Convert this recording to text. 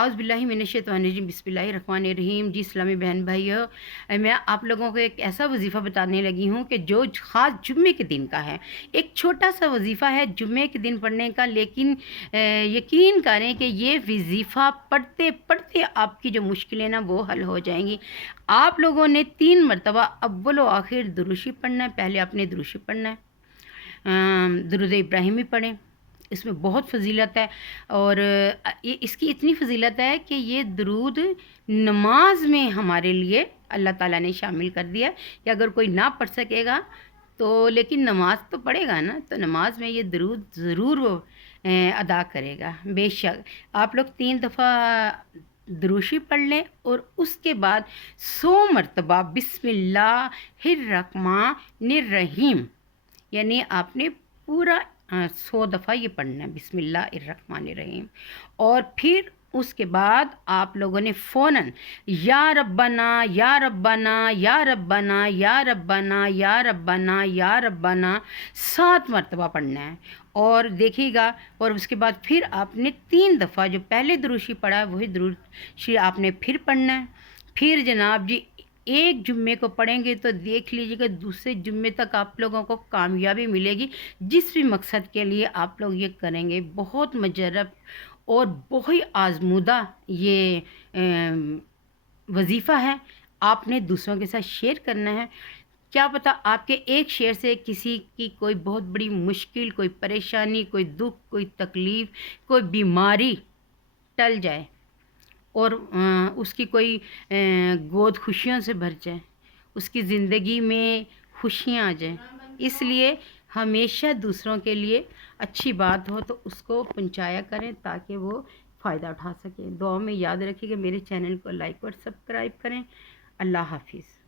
आउज़ बिल्लाहि मिनश्शैतानिर्रजीम बिस्मिल्लाहिर्रहमानिर्रहीम। जी इस्लामी बहन भाइयों, मैं आप लोगों को एक ऐसा वजीफ़ा बताने लगी हूँ कि जो ख़ास जुम्मे के दिन का है। एक छोटा सा वजीफ़ा है जुम्मे के दिन पढ़ने का, लेकिन यकीन करें कि ये वजीफ़ा पढ़ते पढ़ते आपकी जो मुश्किलें ना वो हल हो जाएंगी। आप लोगों ने 3 मरतबा अव्वल व आखिर दुरूशी पढ़ना है। पहले आपने दुरूशी पढ़ना है, दुरूद इब्राहिमी पढ़ें, इसमें बहुत फ़जीलत है। और ये इसकी इतनी फ़जीलत है कि ये दरूद नमाज में हमारे लिए अल्लाह ताला ने शामिल कर दिया कि अगर कोई ना पढ़ सकेगा तो लेकिन नमाज तो पढ़ेगा ना, तो नमाज में ये दरूद ज़रूर वो अदा करेगा। बेशक आप लोग 3 दफ़ा दुरूशी पढ़ लें और उसके बाद 100 मरतबा बिस्मिल्लाहिर्रहमानिर्रहीम, यानी आपने पूरा 100 दफ़ा ये पढ़ना है बिस्मिल्लाहिर्रहमानिर्रहीम। और फिर उसके बाद आप लोगों ने फ़ौरन या रब्बना या रब्बना या रब्बना या रब्बना या रब्बना या रब्बना 7 मरतबा पढ़ना है। और देखिएगा, और उसके बाद फिर आपने 3 दफ़ा जो पहले दुरूशी पढ़ा है वही दुरूशी आपने फिर पढ़ना है। फिर जनाब जी एक जुम्मे को पढ़ेंगे तो देख लीजिएगा दूसरे जुम्मे तक आप लोगों को कामयाबी मिलेगी। जिस भी मकसद के लिए आप लोग ये करेंगे, बहुत मुजर्रब और बहुत आज़मूदा ये वजीफ़ा है। आपने दूसरों के साथ शेयर करना है। क्या पता आपके एक शेयर से किसी की कोई बहुत बड़ी मुश्किल, कोई परेशानी, कोई दुख, कोई तकलीफ़, कोई बीमारी टल जाए और उसकी कोई गोद खुशियों से भर जाए, उसकी ज़िंदगी में खुशियाँ आ जाएं। इसलिए हमेशा दूसरों के लिए अच्छी बात हो तो उसको पहुंचाया करें ताकि वो फ़ायदा उठा सकें। दुआ में याद रखिए कि मेरे चैनल को लाइक और सब्सक्राइब करें। अल्लाह हाफिज़।